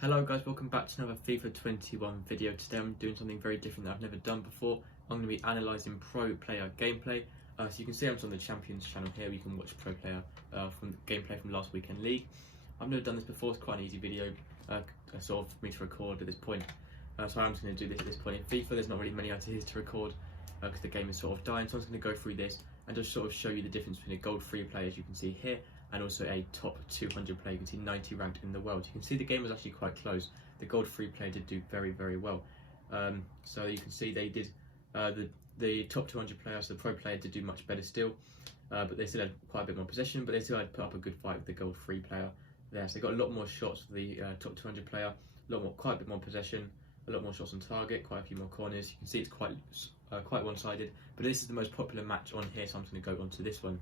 Hello guys, welcome back to another FIFA 21 video. Today I'm doing something very different that I've never done before. I'm going to be analysing pro player gameplay. So you can see I'm on the Champions channel here. You can watch pro player from gameplay from last weekend league. I've never done this before. It's quite an easy video sort of for me to record at this point. So I'm just going to do this at this point. In FIFA there's not really many ideas to record because the game is sort of dying. So I'm just going to go through this and just sort of show you the difference between a gold free player, as you can see here, and also a top 200 player. You can see 90 ranked in the world. You can see the game was actually quite close. The gold free player did do very, very well. So you can see they did, the top 200 players, the pro player did do much better still, but they still had quite a bit more possession, but they still had put up a good fight with the gold free player there. So they got a lot more shots for the top 200 player, quite a bit more possession, a lot more shots on target, quite a few more corners. You can see it's quite one-sided, but this is the most popular match on here, so I'm just going to go on to this one.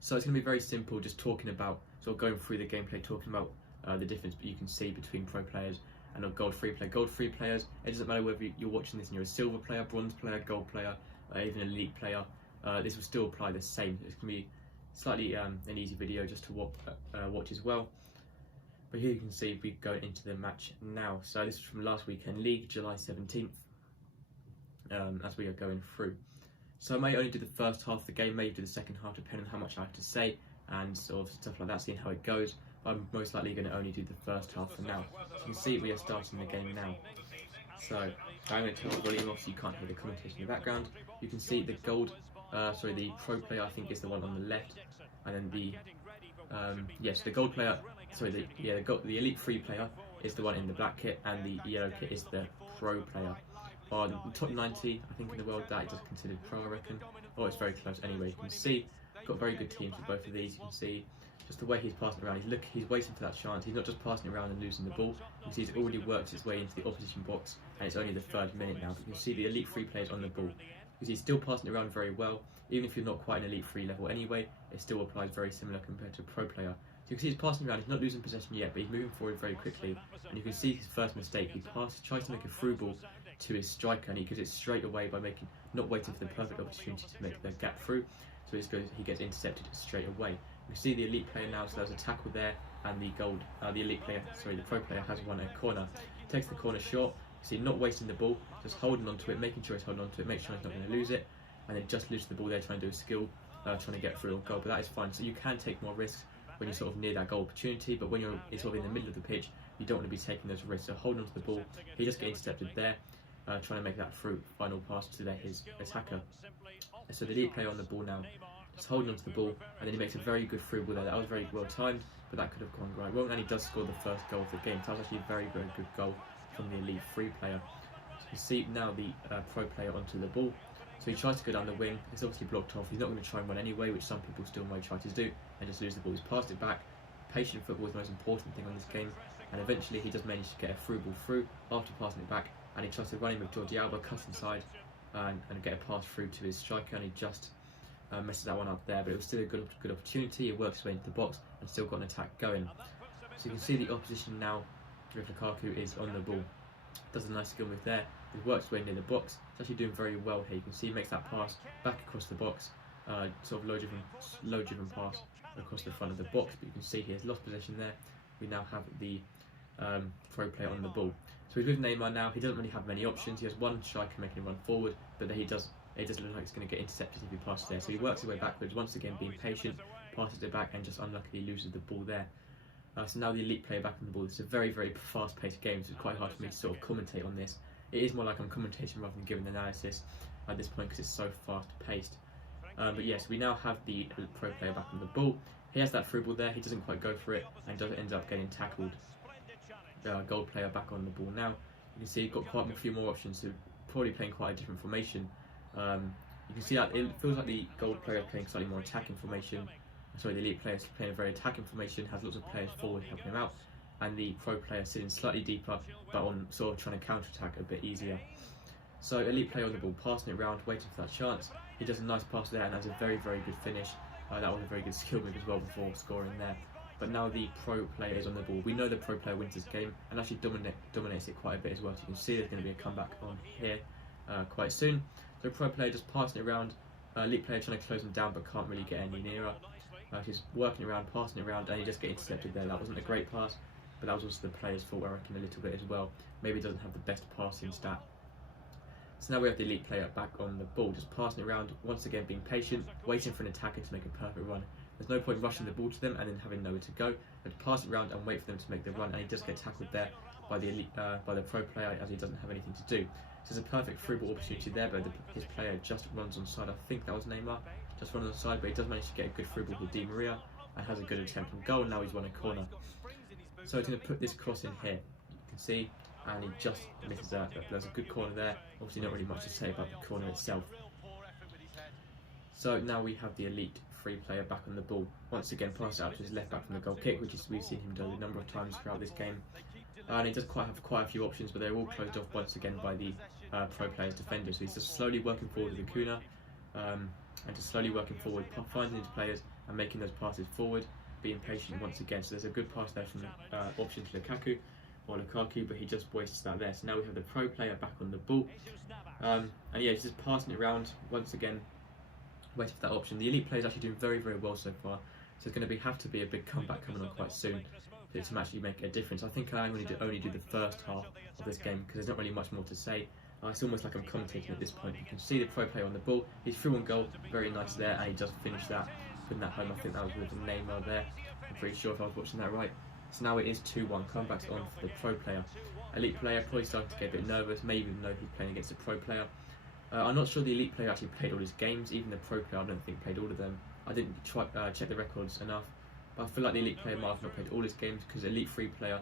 So it's going to be very simple, just talking about, sort of going through the gameplay, talking about the difference you can see between pro players and a gold free player. Gold free players, it doesn't matter whether you're watching this and you're a silver player, bronze player, gold player, even an elite player, this will still apply the same. It's going to be slightly an easy video just to watch as well. But here you can see we go into the match now. So this is from last weekend league, July 17th, as we are going through. So I may only do the first half of the game, maybe do the second half, depending on how much I have to say and sort of stuff like that, seeing how it goes. But I'm most likely going to only do the first half for now. So you can see we are starting the game now. So I'm going to turn the volume off so you can't hear the commentation in the background. You can see the the pro player I think is the one on the left, and then the the gold player, the elite free player is the one in the black kit, and the yellow kit is the pro player. The top 90, I think, in the world, that is just considered pro, I reckon. It's very close anyway. You can see, got very good teams for both of these. You can see just the way he's passing around. He's waiting for that chance. He's not just passing around and losing the ball. You can see he's already worked his way into the opposition box, and it's only the third minute now. But you can see the elite free players on the ball. Because he's still passing around very well. Even if you're not quite an elite free level anyway, it still applies very similar compared to a pro player. So you can see he's passing around. He's not losing possession yet, but he's moving forward very quickly. And you can see his first mistake. He tries to make a through ball to his striker, and he gives it straight away by not waiting for the perfect opportunity to make the gap through. So he gets intercepted straight away. You can see the elite player now, so there's a tackle there, and the pro player has won a corner. Takes the corner short. You see, not wasting the ball, just holding on to it, making sure he's holding on to it, make sure he's not going to lose it, and then just lose the ball there, trying to do a skill, trying to get through a goal. But that is fine. So you can take more risks when you're sort of near that goal opportunity, but when you're sort of in the middle of the pitch, you don't want to be taking those risks. So holding on to the ball, he just gets intercepted there. Trying to make that through final pass to his attacker. So the elite player on the ball now, just holding onto the ball, and then he makes a very good through ball there. That was very well timed, but that could have gone right wrong, and he does score the first goal of the game. So that was actually a very, very good goal from the elite free player. So you see now the pro player onto the ball. So he tries to go down the wing. It's obviously blocked off. He's not going to try and run anyway, which some people still might try to do, and just lose the ball. He's passed it back. Patient football is the most important thing on this game, and eventually he does manage to get a through ball through after passing it back. And he tries to run in with Jordi Alba, cut inside, and get a pass through to his striker, and he just messes that one up there. But it was still a good opportunity. He works his way into the box and still got an attack going. So you can see the opposition now, with Lukaku, is on the ball. Does a nice skill move there. He works his way near the box. He's actually doing very well here. You can see he makes that pass back across the box, sort of low-driven pass across the front of the box. But you can see he has lost possession there. We now have the pro player on the ball. So he's with Neymar now. He doesn't really have many options. He has one striker making him run forward, but then it does look like it's going to get intercepted if he passes there. So he works his way backwards, once again being patient, passes it back, and just unluckily loses the ball there. So now the elite player back on the ball. It's a very, very fast-paced game, so it's quite hard for me to sort of commentate on this. It is more like I'm commentating rather than giving analysis at this point because it's so fast-paced. But yes, we now have the pro player back on the ball. He has that through ball there. He doesn't quite go for it and ends up getting tackled. Gold player back on the ball now. You can see he's got quite a few more options, so probably playing quite a different formation. You can see that it feels like the gold player playing slightly more attacking formation. Sorry, the elite player is playing a very attacking formation, has lots of players forward helping him out, and the pro player sitting slightly deeper, but on sort of trying to counter attack a bit easier. So elite player on the ball, passing it around, waiting for that chance. He does a nice pass there and has a very, very good finish. That was a very good skill move as well before scoring there. But now the pro player is on the ball. We know the pro player wins this game and actually dominates it quite a bit as well. So you can see there's going to be a comeback on here quite soon. So pro player just passing it around. Elite player trying to close him down but can't really get any nearer. He's working around, passing it around, and he just gets intercepted there. That wasn't a great pass. but that was also the player's fault, I reckon, a little bit as well. Maybe he doesn't have the best passing stat. So now we have the elite player back on the ball, just passing it around, once again being patient, waiting for an attacker to make a perfect run. There's no point rushing the ball to them and then having nowhere to go, but pass it around and wait for them to make the run, and he does get tackled there by the pro player, as he doesn't have anything to do. So there's a perfect through ball opportunity there, but his player just runs on side. I think that was Neymar, just runs on side, but he does manage to get a good through ball with Di Maria and has a good attempt on goal. Now he's won a corner. So he's going to put this cross in here, you can see, and he just misses that. There's a good corner there. Obviously not really much to say about the corner itself. So now we have the elite free player back on the ball. Once again, pass it out to his left back from the goal kick, which we've seen him do a number of times throughout this game. And he does have quite a few options, but they're all closed off once again by the pro player's defenders. So he's just slowly working forward with Acuna, and just slowly working forward, finding his players and making those passes forward, being patient once again. So there's a good pass there from option to Lukaku, but he just wastes that there. So now we have the pro player back on the ball, and yeah, he's just passing it around once again, waiting for that option. The elite player is actually doing very, very well so far, so it's going to have to be a big comeback coming on quite soon to actually make a difference. I think I'm going to only do the first half of this game because there's not really much more to say. It's almost like I'm commentating at this point. You can see the pro player on the ball. He's through on goal, very nice there, and he just finished that, putting that home. I think that was with Neymar there. I'm pretty sure if I was watching that right. So now it is 2-1. Comebacks on for the pro player. Elite player probably starting to get a bit nervous, maybe even know he's playing against a pro player. I'm not sure the elite player actually played all his games. Even the pro player, I don't think played all of them. I didn't check the records enough. But I feel like the elite player might have not played all his games because elite free player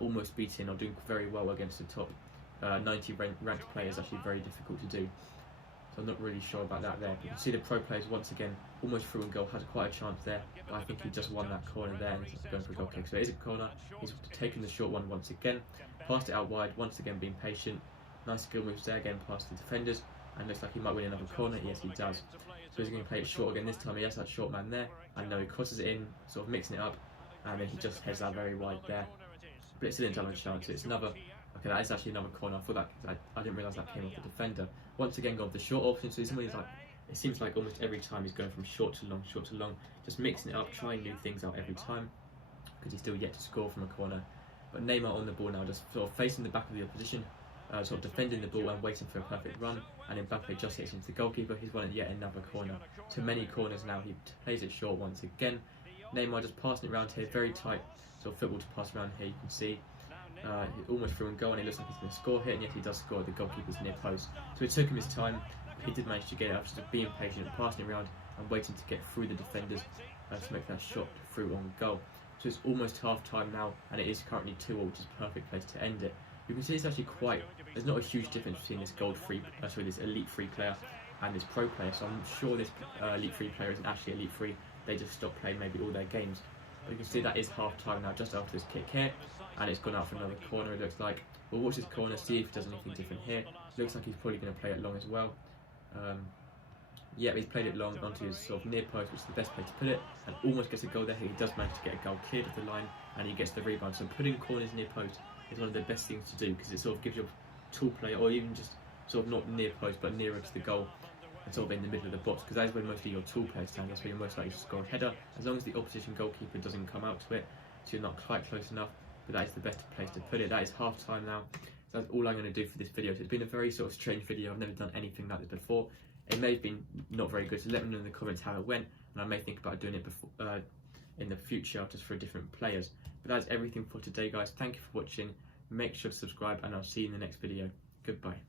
almost beating or doing very well against the top 90 ranked player is actually very difficult to do. So I'm not really sure about that there. But you can see the pro players once again almost through and goal, had quite a chance there. But I think he just won that corner there and he's going for a goal kick. So it is a corner. He's taken the short one once again, passed it out wide, once again being patient. Nice skill moves there, again past the defenders, and looks like he might win another corner. Yes, he does. So he's going to play it short again this time. He has that short man there, and now he crosses it in, sort of mixing it up, and then he just heads that very wide there. But it still didn't have a chance. So it's another. Okay, that is actually another corner. I thought that I didn't realise that came off the defender. Once again, gone for the short option. So somebody's like, it seems like almost every time he's going from short to long, just mixing it up, trying new things out every time, because he's still yet to score from a corner. But Neymar on the ball now, just sort of facing the back of the opposition, sort of defending the ball and waiting for a perfect run. And Mbappe just hits into the goalkeeper. He's won yet another corner. Too many corners now. He plays it short once again. Neymar just passing it around here, very tight sort of football to pass around here. You can see. He almost through and goal, and he looks like he's going to score here, and yet he does score at the goalkeeper's near post. So it took him his time. He did manage to get it up, just being patient, passing it around and waiting to get through the defenders to make that shot through on goal. So it's almost half time now, and it is currently 2-2, which is a perfect place to end it. You can see it's actually there's not a huge difference between this this elite free player and this pro player. So I'm sure this elite free player isn't actually elite free. They just stopped playing maybe all their games. But you can see that is half time now, just after this kick here. And it's gone out for another corner, it looks like. We'll watch this corner, see if he does anything different here. Looks like he's probably going to play it long as well. Yeah, he's played it long onto his sort of near post, which is the best place to put it, and almost gets a goal there. He does manage to get a goal cleared of the line, and he gets the rebound. So putting corners near post is one of the best things to do, because it sort of gives your tool player, or even just sort of not near post, but nearer to the goal, and sort of in the middle of the box, because that is where mostly your tool players stand. That's where you're most likely to score a header, as long as the opposition goalkeeper doesn't come out to it, so you're not quite close enough. But that is the best place to put it. That is half time now. So that's all I'm going to do for this video. So it's been a very sort of strange video. I've never done anything like this before. It may have been not very good, so let me know in the comments how it went, and I may think about doing it before, in the future, just for different players. But that's everything for today, guys. Thank you for watching. Make sure to subscribe, and I'll see you in the next video. Goodbye.